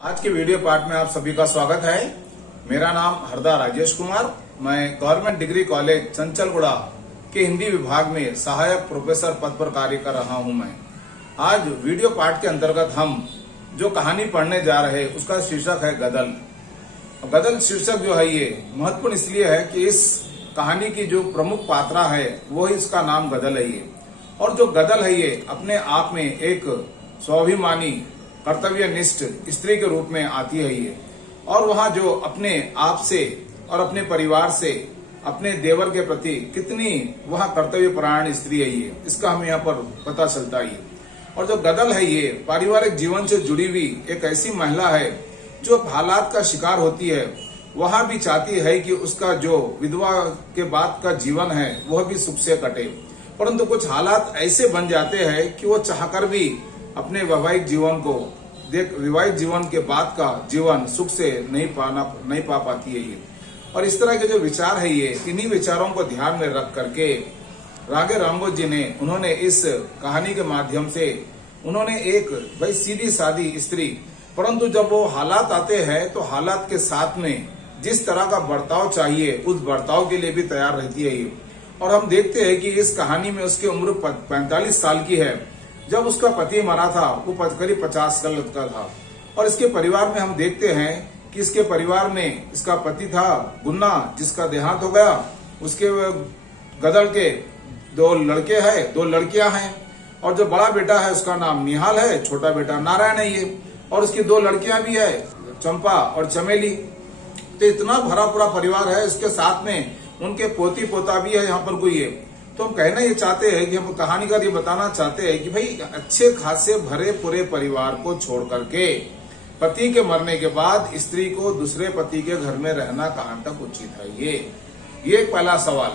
आज के video part में आप सभी का स्वागत है। मेरा नाम हरदा राजेश कुमार, मैं गवर्नमेंट डिग्री कॉलेज चंचलगुड़ा के हिंदी विभाग में सहायक प्रोफेसर पद पर कार्य कर रहा हूं। मैं आज वीडियो पार्ट के अंतर्गत हम जो कहानी पढ़ने जा रहे हैं उसका शीर्षक है गदल। गदल शीर्षक जो है ये महत्वपूर्ण इसलिए है कि इस कहानी की जो प्रमुख पात्रा है वो ही इसका नाम गदल है ये। और जो गदल है ये अपने आप में एक स्वाभिमानी कर्तव्यनिष्ठ स्त्री के रूप में आती है ये। और वहाँ जो अपने आप से और अपने परिवार से अपने देवर के प्रति कितनी वहाँ कर्तव्यपरायण स्त्री है ये, इसका हमें यहाँ पर पता चलता है। और जो गदल है ये पारिवारिक जीवन से जुड़ी हुई एक ऐसी महिला है जो हालात का शिकार होती है। वहाँ भी चाहती है कि उसका जो विधवा के बाद का जीवन है वह भी सुख से कटे, परंतु कुछ हालात ऐसे बन जाते हैं कि वो चाहकर भी अपने वैवाहिक जीवन के बाद का जीवन सुख से नहीं पा पाती है ये। और इस तरह के जो विचार है ये, इन्हीं विचारों को ध्यान में रख करके रागे रामगो जी ने उन्होंने इस कहानी के माध्यम से उन्होंने एक भाई सीधी सादी स्त्री, परंतु जब वो हालात आते हैं तो हालात के साथ में जिस तरह का बर्ताव चाहिए उस बर्ताव के लिए भी तैयार रहती है ये। और हम देखते हैं कि इस कहानी में उसकी उम्र 45 साल की है। जब उसका पति मरा था वो करीब 50 साल का था। और इसके परिवार में हम देखते हैं कि इसके परिवार में इसका पति था गुन्ना, जिसका देहांत हो गया। उसके गदल के 2 लड़के हैं, 2 लड़कियां हैं। और जो बड़ा बेटा है उसका नाम निहाल है, छोटा बेटा नारायण है ये। और उसकी 2 लड़कियां भी है, चंपा और चमेली। तो इतना भरा पूरा परिवार है। इसके साथ में उनके पोती पोता भी है यहाँ पर कोई है। तो हम कहना ये चाहते हैं कि हम कहानीकार ये बताना चाहते हैं कि भाई अच्छे खासे भरे पूरे परिवार को छोड़ करके पति के मरने के बाद स्त्री को दूसरे पति के घर में रहना कहाँ तक उचित है ये एक पहला सवाल।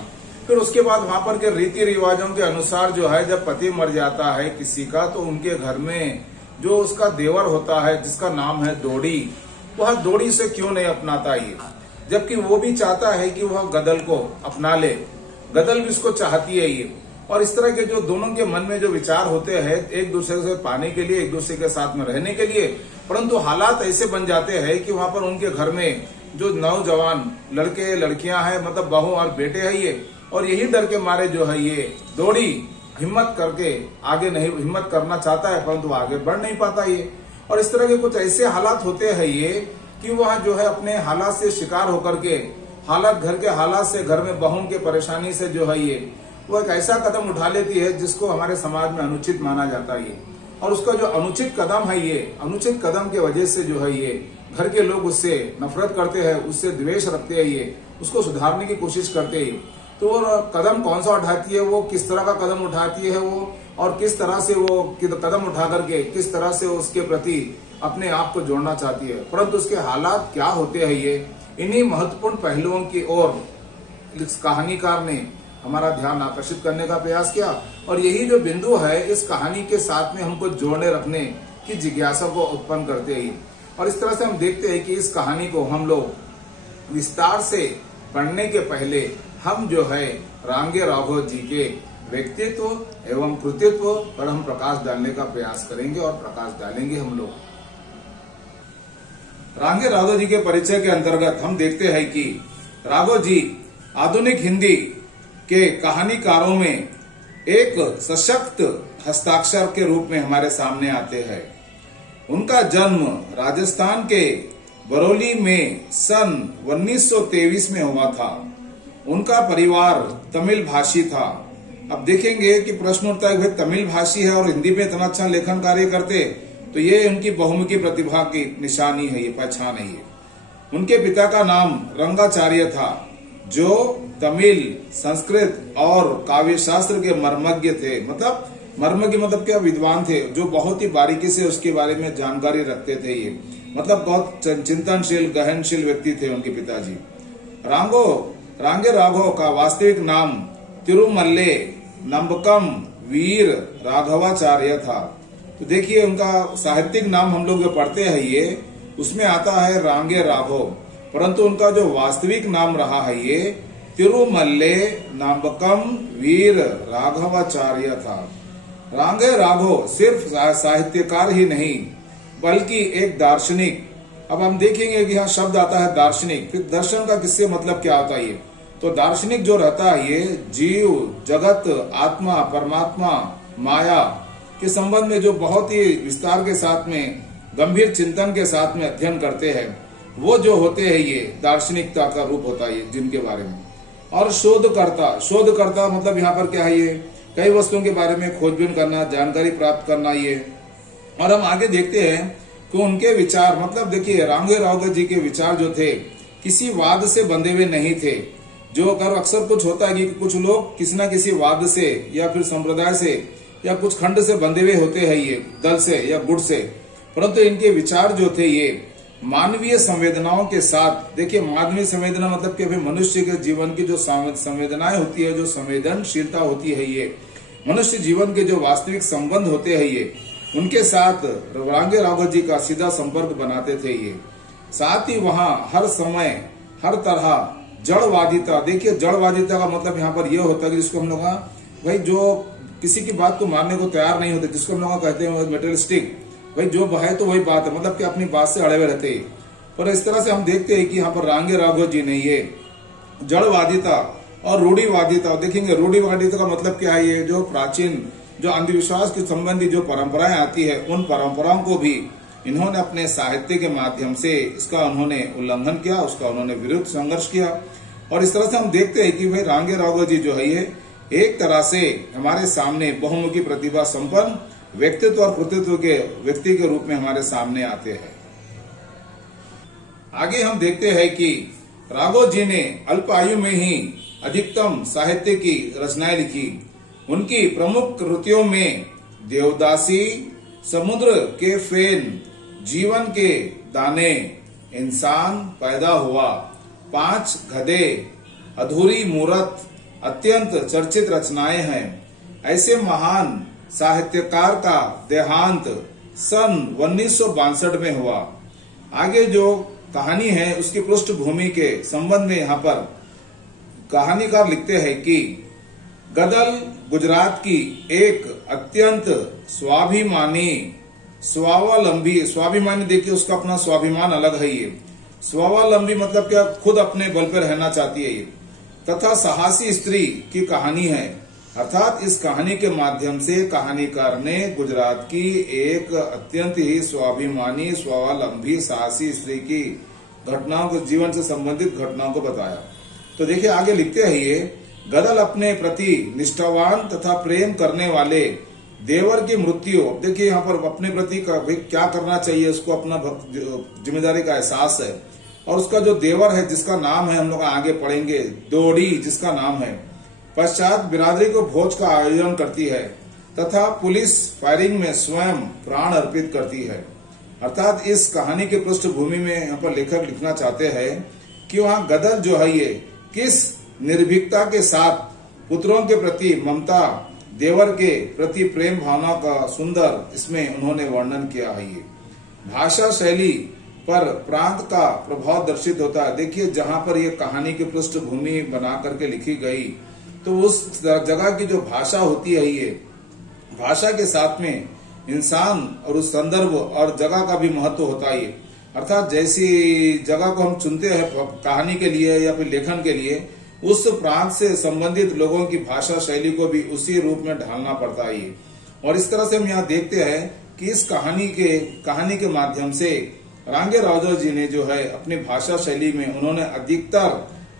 फिर उसके बाद वहां पर के रीति रिवाजों के अनुसार जो है जब पति मर जाता है किसी का तो उनके घर में जो उसका देवर होता है जिसका नाम है दोड़ी, वह दोड़ी से क्यों नहीं अपनाता ये, जबकि वो भी चाहता है कि वह गदल को अपना ले। गदल भी उसको चाहती है ये। और इस तरह के जो दोनों के मन में जो विचार होते हैं एक दूसरे से पाने के लिए, एक दूसरे के साथ में रहने के लिए, परंतु हालात ऐसे बन जाते हैं कि वहां पर उनके घर में जो नौजवान लड़के लड़कियां हैं, मतलब बहू और बेटे हैं ये। और यही डर के मारे जो है ये दोड़ी हिम्मत करके आगे नहीं हिम्मत करना चाहता है, परंतु आगे बढ़ नहीं पाता ये। और इस तरह के कुछ ऐसे हालात होते हैं ये कि वह जो है अपने हालात से शिकार होकर के घर के हालात से, घर में बहू के परेशानी से जो है ये वो एक ऐसा कदम उठा लेती है जिसको हमारे समाज में अनुचित माना जाता है। और उसका जो अनुचित कदम है ये, अनुचित कदम की वजह से जो है ये घर के लोग उससे नफरत करते हैं, उससे द्वेष रखते हैं ये, उसको सुधारने की कोशिश करते हैं। तो वो कदम कौन सा उठाती है, वो किस तरह का कदम उठाती है वो, और किस तरह से वो कदम उठा करके किस तरह से उसके प्रति अपने आप को जोड़ना चाहती है, परंतु उसके हालात क्या होते हैं ये, इन्हीं महत्वपूर्ण पहलुओं की ओर इस कहानीकार ने हमारा ध्यान आकर्षित करने का प्रयास किया। और यही जो बिंदु है इस कहानी के साथ में हमको जोड़ने रखने की जिज्ञासा को उत्पन्न करते हैं। और इस तरह से हम देखते हैं कि इस कहानी को हम लोग विस्तार से पढ़ने के पहले हम जो है रांगे राघव जी के व्यक्तित्व एवं कृतित्व पर हम प्रकाश डालने का प्रयास करेंगे और प्रकाश डालेंगे हम लोग। रांगे राघव जी के परिचय के अंतर्गत हम देखते हैं कि राघव जी आधुनिक हिंदी के कहानीकारों में एक सशक्त हस्ताक्षर के रूप में हमारे सामने आते हैं। उनका जन्म राजस्थान के बरौली में सन 1923 में हुआ था। उनका परिवार तमिल भाषी था। अब देखेंगे कि प्रश्न उठता है भाई तमिल भाषी है और हिंदी में इतना अच्छा लेखन कार्य करते, तो ये उनकी बहुमुखी प्रतिभा की निशानी है, ये पहचान है ये। उनके पिता का नाम रंगाचार्य था जो तमिल, संस्कृत और काव्य शास्त्र के मर्मज्ञ थे। मतलब क्या विद्वान थे, जो बहुत ही बारीकी से उसके बारे में जानकारी रखते थे ये। मतलब बहुत चिंतनशील गहनशील व्यक्ति थे उनके पिताजी। रांगे राघव का वास्तविक नाम तिरुमल्ले नंबकम वीर राघवाचार्य था। तो देखिए उनका साहित्यिक नाम हम लोग जो पढ़ते हैं ये उसमें आता है रांगे राघव, परंतु उनका जो वास्तविक नाम रहा है ये तिरुमल्ले नामकम वीर राघवाचार्य था। रांगे राघव सिर्फ साहित्यकार ही नहीं बल्कि एक दार्शनिक अब हम देखेंगे कि यहाँ शब्द आता है दार्शनिक। फिर दर्शन का किससे मतलब क्या होता है ये? तो दार्शनिक जो रहता है ये जीव, जगत, आत्मा, परमात्मा, माया के संबंध में जो बहुत ही विस्तार के साथ में, गंभीर चिंतन के साथ में अध्ययन करते हैं, वो जो होते हैं ये दार्शनिकता का रूप होता है जिनके बारे में। और शोधकर्ता मतलब यहाँ पर क्या है? ये कई वस्तुओं के बारे में खोजबीन करना, जानकारी प्राप्त करना ये। और हम आगे देखते हैं कि उनके विचार, मतलब देखिए रांगे रावगत जी के विचार जो थे किसी वाद से बंधे हुए नहीं थे। जो अगर अक्सर कुछ होता है कि कुछ लोग किसी न किसी वाद से या फिर संप्रदाय से या कुछ खंड से बंधे हुए होते हैं, ये दल से या गुट से, परंतु इनके विचार जो थे ये मानवीय संवेदनाओं के साथ, देखिए मानवीय संवेदना मतलब कि मनुष्य के जीवन की जो संवेदनाएं होती है, जो संवेदनशीलता होती है, ये मनुष्य जीवन के जो वास्तविक संबंध होते हैं ये उनके साथ रांगे रावगत जी का सीधा संपर्क बनाते थे ये। साथ ही वहां हर समय हर तरह जड़वादिता, देखिए जड़वादिता का मतलब यहाँ पर यह होता है कि जिसको हम लोग भाई जो किसी की बात को मानने को तैयार नहीं होते, जिसको हम लोग कहते हैं मेटेरियलिस्टिक, भाई जो है तो वही बात है, मतलब कि अपनी बात से अड़े हुए रहते हैं। पर इस तरह से हम देखते हैं कि यहाँ पर रांगे रावगत जी ने ये जड़वादिता और रूढ़िवादिता, देखेंगे रूढ़िवादिता का मतलब क्या है? ये जो प्राचीन जो अंधविश्वास के संबंधी जो परंपराएं आती है, उन परंपराओं को भी इन्होंने अपने साहित्य के माध्यम से इसका उन्होंने उल्लंघन किया, उसका उन्होंने विरुद्ध संघर्ष किया। और इस तरह से हम देखते हैं कि भाई रांगे रावगत जी जो है ये एक तरह से हमारे सामने बहुमुखी प्रतिभा संपन्न व्यक्तित्व और कृतित्व के व्यक्ति के रूप में हमारे सामने आते हैं। आगे हम देखते हैं कि रावगत जी ने अल्प आयु में ही अधिकतम साहित्य की रचनाएं लिखी। उनकी प्रमुख कृतियों में देवदासी, समुद्र के फेन, जीवन के दाने, इंसान पैदा हुआ, 5 गधे, अधूरी मूरत अत्यंत चर्चित रचनाएं हैं। ऐसे महान साहित्यकार का देहांत सन 1962 में हुआ। आगे जो कहानी है उसकी पृष्ठभूमि के संबंध में यहाँ पर कहानीकार लिखते हैं कि गदल गुजरात की एक अत्यंत स्वाभिमानी स्वाभिमानी, देखिए उसका अपना स्वाभिमान अलग है ये। स्वावलंबी मतलब क्या? खुद अपने बल पर रहना चाहती है ये। तथा साहसी स्त्री की कहानी है, अर्थात इस कहानी के माध्यम से कहानीकार ने गुजरात की एक अत्यंत ही स्वाभिमानी, स्वावलंबी, साहसी स्त्री की घटनाओं को, जीवन से संबंधित घटनाओं को बताया। तो देखिए आगे लिखते हैं ये, गदल अपने प्रति निष्ठावान तथा प्रेम करने वाले देवर की मृत्यु, देखिए यहाँ पर अपने प्रति क्या करना चाहिए, उसको अपना जिम्मेदारी का एहसास है। और उसका जो देवर है जिसका नाम है, हम लोग आगे पढ़ेंगे, दोड़ी जिसका नाम है, पश्चात बिरादरी को भोज का आयोजन करती है तथा पुलिस फायरिंग में स्वयं प्राण अर्पित करती है। अर्थात इस कहानी के पृष्ठभूमि में यहाँ पर लेखक लिखना चाहते हैं कि वहाँ गदल जो है ये किस निर्भीकता के साथ पुत्रों के प्रति ममता, देवर के प्रति प्रेम भावना का सुंदर इसमें उन्होंने वर्णन किया है। ये भाषा शैली पर प्रांत का प्रभाव दर्शित होता है। देखिए जहां पर ये कहानी की पृष्ठभूमि बना करके लिखी गई, तो उस जगह की जो भाषा होती है, ये भाषा के साथ में इंसान और उस संदर्भ और जगह का भी महत्व होता है। अर्थात जैसी जगह को हम चुनते हैं कहानी के लिए या फिर लेखन के लिए, उस प्रांत से संबंधित लोगों की भाषा शैली को भी उसी रूप में ढालना पड़ता है। और इस तरह से हम यहाँ देखते हैं कि इस कहानी के माध्यम से रांगे रावगत जी ने जो है अपनी भाषा शैली में उन्होंने अधिकतर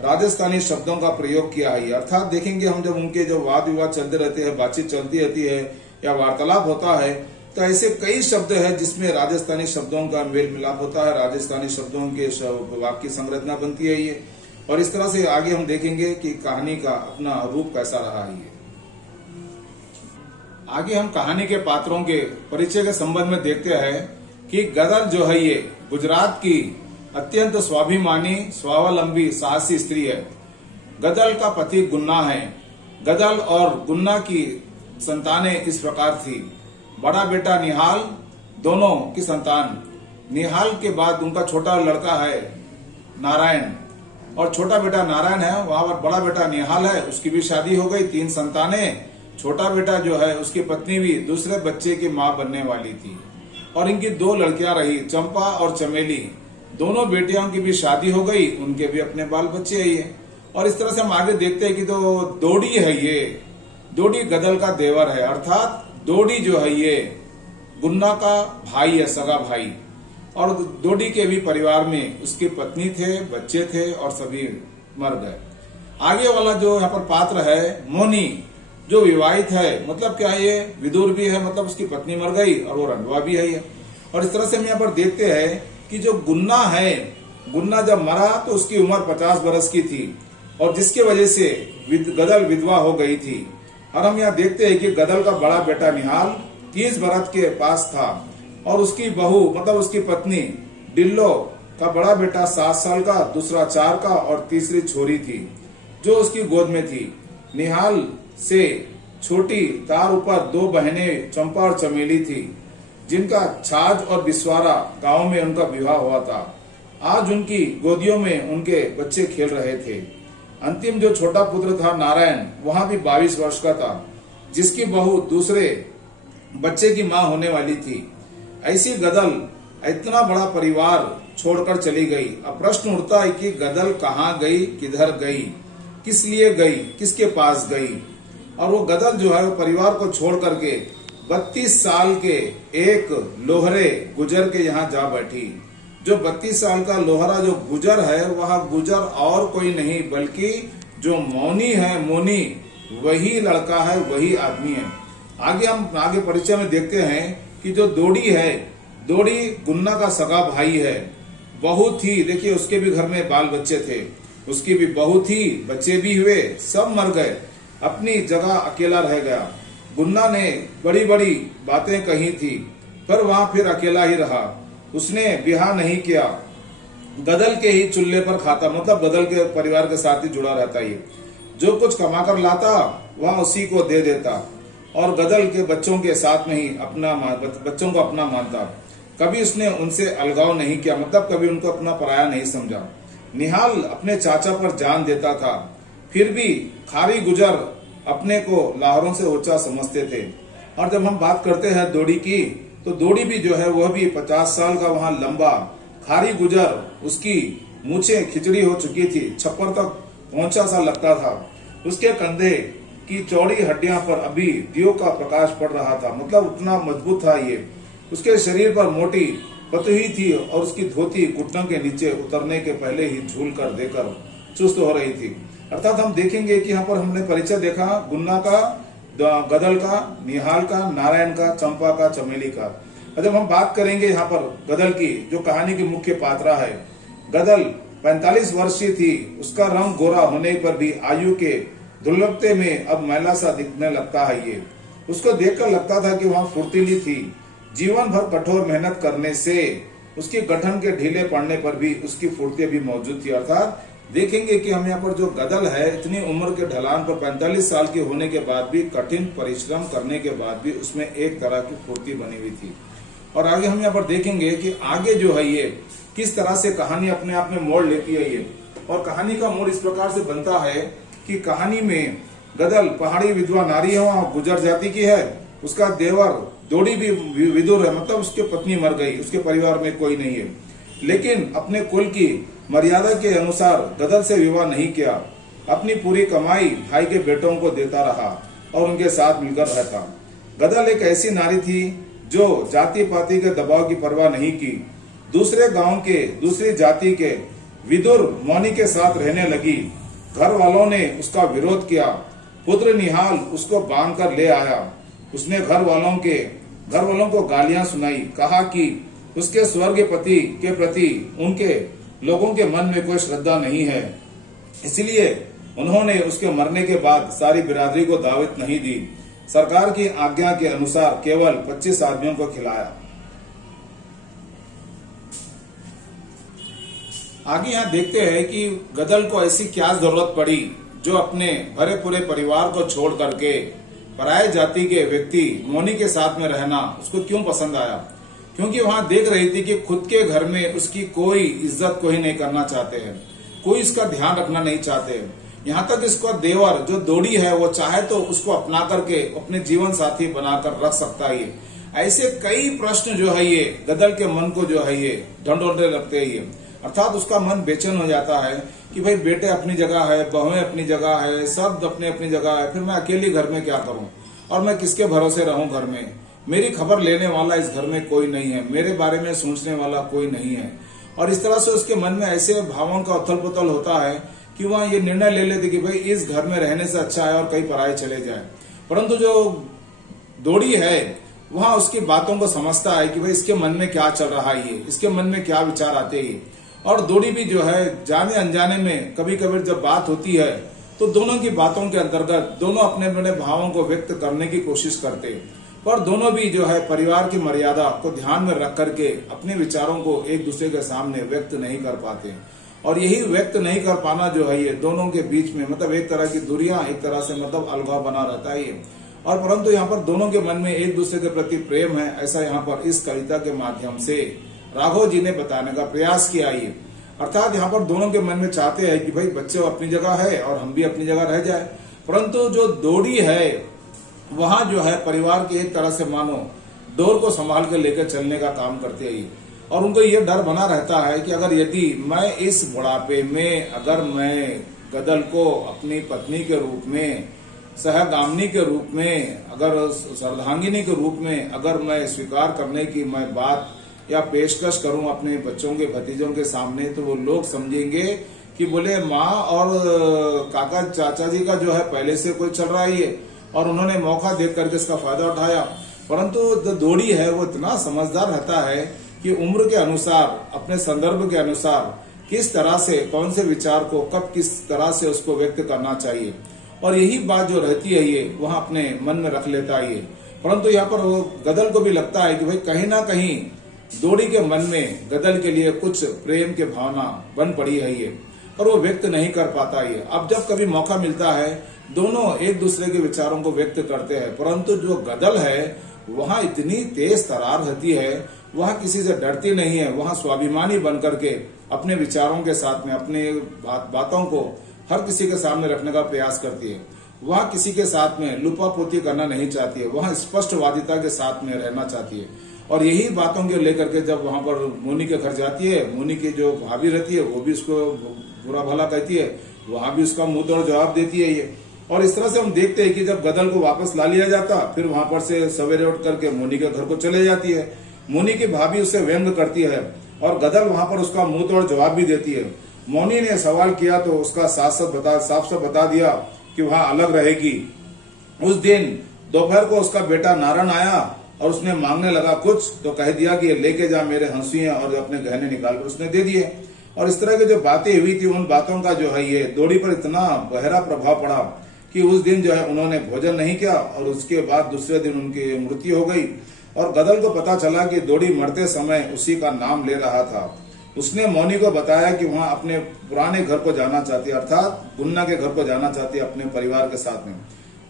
राजस्थानी शब्दों का प्रयोग किया है। अर्थात देखेंगे हम जब उनके जो वाद विवाद चलते रहते हैं, बातचीत चलती रहती है या वार्तालाप होता है, तो ऐसे कई शब्द है जिसमें राजस्थानी शब्दों का मेल मिलाप होता है, राजस्थानी शब्दों के वाक्य संरचना बनती है ये। और इस तरह से आगे हम देखेंगे कि कहानी का अपना रूप कैसा रहा है। आगे हम कहानी के पात्रों के परिचय के संबंध में देखते हैं कि गदल जो है ये गुजरात की अत्यंत स्वाभिमानी, स्वावलंबी, साहसी स्त्री है। गदल का पति गुन्ना है। गदल और गुन्ना की संतानें इस प्रकार थी। बड़ा बेटा निहाल, दोनों की संतान। निहाल के बाद उनका छोटा लड़का है नारायण, और छोटा बेटा नारायण है, वहां पर बड़ा बेटा निहाल है, उसकी भी शादी हो गई, 3 संतानें। छोटा बेटा जो है उसकी पत्नी भी दूसरे बच्चे की मां बनने वाली थी। और इनकी 2 लड़कियां रही, चंपा और चमेली। दोनों बेटियों की भी शादी हो गई, उनके भी अपने बाल बच्चे है ये। और इस तरह से हम आगे देखते हैं कि तो दोडी है ये, दोडी गदल का देवर है, अर्थात दोडी जो है ये गुन्ना का भाई है, सगा भाई। और दोडी के भी परिवार में उसकी पत्नी थे, बच्चे थे और सभी मर गए। आगे वाला जो यहाँ पर पात्र है मोनी, जो विवाहित है, मतलब क्या है ये विदुर भी है, मतलब उसकी पत्नी मर गई और वो रंडवा भी है ये। और इस तरह से हम यहाँ पर देखते हैं कि जो गुन्ना है, गुन्ना जब मरा तो उसकी उम्र 50 बरस की थी और जिसकी वजह से गदल विधवा हो गई थी। और हम यहाँ देखते हैं कि गदल का बड़ा बेटा निहाल 30 बरस के पास था और उसकी बहू मतलब उसकी पत्नी डिल्लो का बड़ा बेटा 7 साल का, दूसरा 4 का और तीसरी छोरी थी जो उसकी गोद में थी। निहाल से छोटी तार ऊपर 2 बहनें चंपा और चमेली थी जिनका छाज और बिस्वारा गांव में उनका विवाह हुआ था। आज उनकी गोदियों में उनके बच्चे खेल रहे थे। अंतिम जो छोटा पुत्र था नारायण, वहां भी 22 वर्ष का था, जिसकी बहू दूसरे बच्चे की मां होने वाली थी। ऐसी गदल इतना बड़ा परिवार छोड़कर चली गई। अब प्रश्न उठता है कि गदल कहाँ गई, किधर गई, किस लिए गई, किसके पास गई। और वो गदल जो है वो परिवार को छोड़ करके 32 साल के एक लोहरे गुजर के यहाँ जा बैठी। जो 32 साल का लोहरा जो गुजर है, वह गुजर और कोई नहीं बल्कि जो मौनी है, मोनी, वही लड़का है, वही आदमी है। आगे परिचय में देखते हैं कि जो दोडी है, दोडी गुन्ना का सगा भाई है। बहू थी, देखिए उसके भी घर में बाल बच्चे थे, उसकी भी बहू थी, बच्चे भी हुए, सब मर गए, अपनी जगह अकेला रह गया। गुन्ना ने बड़ी बड़ी बातें कही थी पर वहां फिर अकेला ही रहा। उसने ब्याह नहीं किया, गदल के ही चूल्हे पर खाता, मतलब गदल के परिवार के साथ ही जुड़ा रहता। ये जो कुछ कमाकर लाता वह उसी को दे देता और गदल के बच्चों के साथ में ही बच्चों को अपना मानता। कभी उसने उनसे अलगाव नहीं किया, मतलब कभी उनको अपना पराया नहीं समझा। निहाल अपने चाचा पर जान देता था, फिर भी खारी गुजर अपने को लाहौरों से ऊंचा समझते थे। और जब हम बात करते हैं दोडी की, तो दोडी भी जो है वह भी 50 साल का वहां लंबा, खारी गुजर, उसकी मूछें खिचड़ी हो चुकी थी, छप्पर तक पहुंचा सा लगता था। उसके कंधे की चौड़ी हड्डियां पर अभी दियो का प्रकाश पड़ रहा था, मतलब उतना मजबूत था ये। उसके शरीर पर मोटी पतही थी और उसकी धोती घुटनों के नीचे उतरने के पहले ही झूल कर देकर चुस्त हो रही थी। अर्थात हम देखेंगे कि यहाँ पर हमने परिचय देखा गुन्ना का, गदल का, निहाल का, नारायण का, चंपा का, चमेली का। और जब हम बात करेंगे यहाँ पर गदल की, जो कहानी की मुख्य पात्रा है, गदल 45 वर्षीय थी। उसका रंग गोरा होने पर भी आयु के दुर्लभते में अब मैला सा दिखने लगता है ये। उसको देखकर लगता था कि वह फुर्तीली थी। जीवन भर कठोर मेहनत करने से उसके गठन के ढीले पड़ने पर भी उसकी फुर्ती भी मौजूद थी। अर्थात देखेंगे कि हम यहाँ पर जो गदल है, इतनी उम्र के ढलान पर 45 साल की होने के बाद भी, कठिन परिश्रम करने के बाद भी उसमें एक तरह की फुर्ती बनी हुई थी। और आगे हम यहाँ पर देखेंगे कि आगे जो है ये किस तरह से कहानी अपने आप में मोड़ लेती है ये। और कहानी का मोड़ इस प्रकार से बनता है कि कहानी में गदल पहाड़ी विधवा नारी है, वहां गुजर जाति की है। उसका देवर दोडी भी विदुर है, मतलब उसकी पत्नी मर गई, उसके परिवार में कोई नहीं है। लेकिन अपने कुल की मर्यादा के अनुसार गदल से विवाह नहीं किया। अपनी पूरी कमाई भाई के बेटों को देता रहा और उनके साथ मिलकर रहता। गदल एक ऐसी नारी थी जो जाति पाति के दबाव की परवाह नहीं की। दूसरे गांव के, दूसरी जाति के विदुर मौनी के साथ रहने लगी। घर वालों ने उसका विरोध किया। पुत्र निहाल उसको बांध कर ले आया। उसने घर वालों को गालियां सुनाई, कहा कि उसके स्वर्ग पति के प्रति उनके लोगों के मन में कोई श्रद्धा नहीं है, इसलिए उन्होंने उसके मरने के बाद सारी बिरादरी को दावत नहीं दी। सरकार की आज्ञा के अनुसार केवल 25 आदमियों को खिलाया। आगे यहाँ देखते हैं कि गदल को ऐसी क्या जरूरत पड़ी जो अपने भरे पूरे परिवार को छोड़ करके पराये जाति के व्यक्ति मौनी के साथ में रहना उसको क्यों पसंद आया। क्योंकि वहां देख रही थी कि खुद के घर में उसकी कोई इज्जत कोई नहीं करना चाहते हैं, कोई इसका ध्यान रखना नहीं चाहते। यहाँ तक इसका देवर जो दोडी है वो चाहे तो उसको अपना करके अपने जीवन साथी बनाकर रख सकता है। ऐसे कई प्रश्न जो है ये गदल के मन को जो है ये ढंढोड़ने लगते हैं। अर्थात उसका मन बेचैन हो जाता है कि भाई बेटे अपनी जगह है, बहुएं अपनी जगह है, सब अपनी अपनी जगह है, फिर मैं अकेली घर में क्या करूं और मैं किसके भरोसे रहूं घर में। मेरी खबर लेने वाला इस घर में कोई नहीं है, मेरे बारे में सोचने वाला कोई नहीं है। और इस तरह से उसके मन में ऐसे भावों का उथल पुथल होता है कि वह ये निर्णय ले लेते कि भाई इस घर में रहने से अच्छा है और कहीं पराये चले जाए। परंतु जो दौड़ी है वहां उसकी बातों को समझता है कि भाई इसके मन में क्या चल रहा है, ये इसके मन में क्या विचार आते हैं। और दौड़ी भी जो है जाने अनजाने में कभी कभी जब बात होती है तो दोनों की बातों के अंतर्गत दोनों अपने अपने भावों को व्यक्त करने की कोशिश करते, पर दोनों भी जो है परिवार की मर्यादा को ध्यान में रख करके अपने विचारों को एक दूसरे के सामने व्यक्त नहीं कर पाते। और यही व्यक्त नहीं कर पाना जो है ये दोनों के बीच में मतलब एक तरह की दूरियां, एक तरह से मतलब अलगाव बना रहता है ये। और परंतु यहाँ पर दोनों के मन में एक दूसरे के प्रति प्रेम है, ऐसा यहाँ पर इस कविता के माध्यम से राघव जी ने बताने का प्रयास किया ये। अर्थात यहाँ पर दोनों के मन में चाहते हैं कि भाई बच्चे अपनी जगह है और हम भी अपनी जगह रह जाए, परंतु जो दौड़ी है वहां जो है परिवार की एक तरह से मानो डोर को संभाल के लेकर चलने का काम करते हैं। और उनको ये डर बना रहता है कि अगर यदि मैं इस बुढ़ापे में अगर मैं गदल को अपनी पत्नी के रूप में, सहगामिनी के रूप में, अगर श्रद्धांगिनी के रूप में अगर मैं स्वीकार करने की मैं बात या पेशकश करूं अपने बच्चों के भतीजों के सामने, तो वो लोग समझेंगे कि बोले माँ और काका चाचा जी का जो है पहले से कोई चल रहा है और उन्होंने मौका देख करके इसका फायदा उठाया। परंतु जो दौड़ी है वो इतना समझदार रहता है कि उम्र के अनुसार, अपने संदर्भ के अनुसार किस तरह से कौन से विचार को कब किस तरह से उसको व्यक्त करना चाहिए, और यही बात जो रहती है ये वहां अपने मन में रख लेता है ये। परंतु यहाँ पर वो गदल को भी लगता है कि भाई कहीं ना कहीं दौड़ी के मन में गदल के लिए कुछ प्रेम की भावना बन पड़ी है ये, और वो व्यक्त नहीं कर पाता ये। अब जब कभी मौका मिलता है दोनों एक दूसरे के विचारों को व्यक्त करते हैं, परंतु जो गदल है वहां इतनी तेज तरार रहती है, वहां किसी से डरती नहीं है, वहां स्वाभिमानी बन करके अपने विचारों के साथ में अपने बातों को हर किसी के सामने रखने का प्रयास करती है। वहां किसी के साथ में लुपापोती करना नहीं चाहती है, वहां स्पष्टवादिता के साथ में रहना चाहती है। और यही बातों के लेकर के जब वहां पर मोनी के घर जाती है, मोनी की जो भाभी रहती है वो भी उसको बुरा भला कहती है, वहां भी उसका मुंह तोड़ जवाब देती है ये। और इस तरह से हम देखते हैं कि जब गदल को वापस ला लिया जाता, फिर वहां पर से सवेरे उठ करके मोनी के घर को चले जाती है। मोनी की भाभी उससे व्यंग करती है और गदल वहां पर उसका मुंह तोड़ जवाब भी देती है। मोनी ने सवाल किया तो उसका साफ साफ बता दिया कि वहां अलग रहेगी। उस दिन दोपहर को उसका बेटा नारायण आया और उसने मांगने लगा कुछ, तो कह दिया कि ये लेके जा मेरे हंसुइयां, और अपने गहने निकाल कर उसने दे दिए। और इस तरह की जो बातें हुई थी उन बातों का जो है ये दौड़ी पर इतना गहरा प्रभाव पड़ा कि उस दिन जो है उन्होंने भोजन नहीं किया और उसके बाद दूसरे दिन उनकी मृत्यु हो गई। और गदल को पता चला कि दौड़ी मरते समय उसी का नाम ले रहा था। उसने मौनी को बताया कि वहां अपने पुराने घर को जाना चाहती है, अर्थात गुन्ना के घर को जाना चाहती है अपने परिवार के साथ में।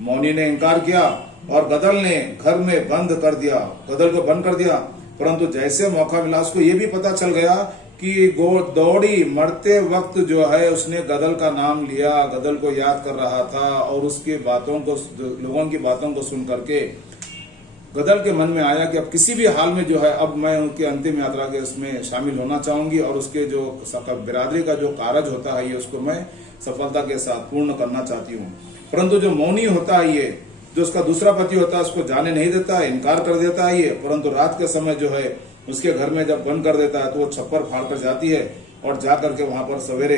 मौनी ने इनकार किया और गदल ने घर में बंद कर दिया, गदल को बंद कर दिया। परंतु जैसे मौका मिला उसको ये भी पता चल गया कि दौड़ी मरते वक्त जो है उसने गदल का नाम लिया, गदल को याद कर रहा था। और उसकी बातों को, लोगों की बातों को सुन करके गदल के मन में आया कि अब किसी भी हाल में जो है अब मैं उनकी अंतिम यात्रा के उसमें शामिल होना चाहूंगी और उसके जो बिरादरी का जो कार्य होता है ये उसको मैं सफलता के साथ पूर्ण करना चाहती हूँ। परंतु जो मौनी होता है ये, जो उसका दूसरा पति होता है, उसको जाने नहीं देता है, इनकार कर देता है ये। परंतु रात के समय जो है उसके घर में जब बंद कर देता है तो वो छप्पर फाड़ कर जाती है और जाकर के वहां पर सवेरे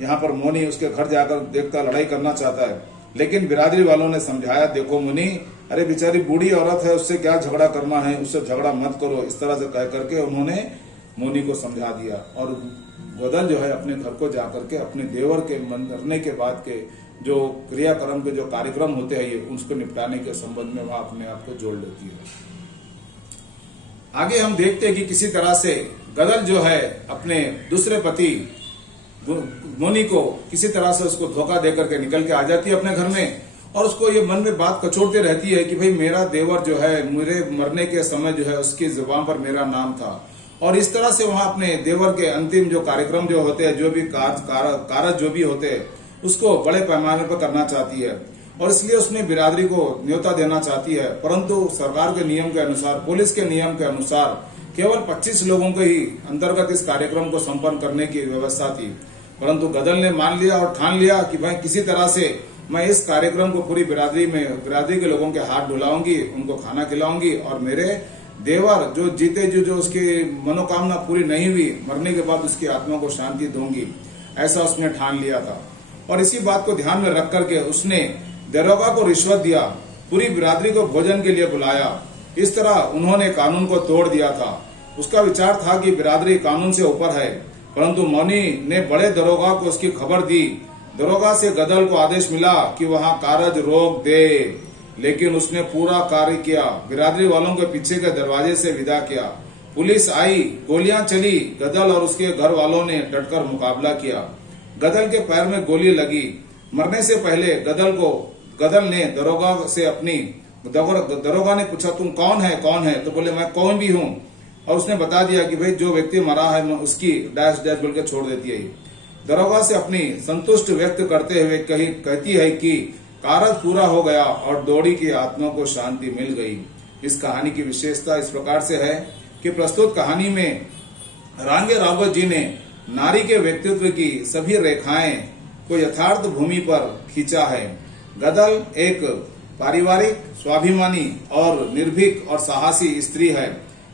यहाँ पर मौनी उसके घर जाकर देखता लड़ाई करना चाहता है। लेकिन बिरादरी वालों ने समझाया, देखो मुनि, अरे बेचारी बूढ़ी औरत है, उससे क्या झगड़ा करना है, उससे झगड़ा मत करो। इस तरह से कह करके उन्होंने मौनी को समझा दिया। और गदल जो है अपने घर को जाकर के अपने देवर के मरने के बाद के जो क्रियाक्रम के जो कार्यक्रम होते हैं ये उसको निपटाने के संबंध में वहां अपने आप को जोड़ लेती है। आगे हम देखते हैं कि किसी तरह से गदल जो है अपने दूसरे पति मोनी को किसी तरह से उसको धोखा देकर के निकल के आ जाती है अपने घर में। और उसको ये मन में बात कचोड़ती रहती है कि भाई मेरा देवर जो है मेरे मरने के समय जो है उसकी जुबान पर मेरा नाम था। और इस तरह से वहां अपने देवर के अंतिम जो कार्यक्रम जो होते हैं, जो भी कारज जो भी होते हैं, उसको बड़े पैमाने पर करना चाहती है। और इसलिए उसने बिरादरी को न्योता देना चाहती है। परंतु सरकार के नियम के अनुसार, पुलिस के नियम के अनुसार केवल 25 लोगों के ही अंतर्गत इस कार्यक्रम को संपन्न करने की व्यवस्था थी, परंतु गदल ने मान लिया और ठान लिया कि भाई किसी तरह से मैं इस कार्यक्रम को पूरी बिरादरी के लोगों के हाथ धुलाऊंगी, उनको खाना खिलाऊंगी और मेरे देवर जो जीते जो उसकी मनोकामना पूरी नहीं हुई, मरने के बाद उसकी आत्मा को शांति दूंगी, ऐसा उसने ठान लिया था। और इसी बात को ध्यान में रख करके उसने दरोगा को रिश्वत दिया, पूरी बिरादरी को भोजन के लिए बुलाया। इस तरह उन्होंने कानून को तोड़ दिया था। उसका विचार था कि बिरादरी कानून से ऊपर है, परंतु मौनी ने बड़े दरोगा को उसकी खबर दी। दरोगा से गदल को आदेश मिला कि वहां कारज रोक दे, लेकिन उसने पूरा कार्य किया। बिरादरी वालों के पीछे के दरवाजे से विदा किया। पुलिस आई, गोलियां चली। गदल और उसके घर वालों ने डटकर मुकाबला किया। गदल के पैर में गोली लगी। मरने से पहले गदल ने दरोगा ने पूछा तुम कौन है? तो बोले मैं कौन भी हूँ, और उसने बता दिया कि भाई जो व्यक्ति मरा है मैं उसकी डैश डैश बोल के छोड़ देती है। दरोगा से अपनी संतुष्ट व्यक्त करते हुए कहती है कि कारज पूरा हो गया और दौड़ी की आत्मा को शांति मिल गई। इस कहानी की विशेषता इस प्रकार से है कि प्रस्तुत कहानी में रांगे राघव जी ने नारी के व्यक्तित्व की सभी रेखाएं को यथार्थ भूमि पर खींचा है। गदल एक पारिवारिक, स्वाभिमानी और निर्भीक और साहसी स्त्री है।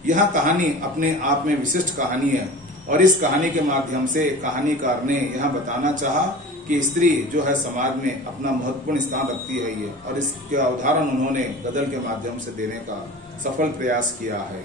यह कहानी अपने आप में विशिष्ट कहानी है और इस कहानी के माध्यम से कहानीकार ने यह बताना चाहा कि स्त्री जो है समाज में अपना महत्वपूर्ण स्थान रखती है ये, और इसका उदाहरण उन्होंने गदल के माध्यम से देने का सफल प्रयास किया है।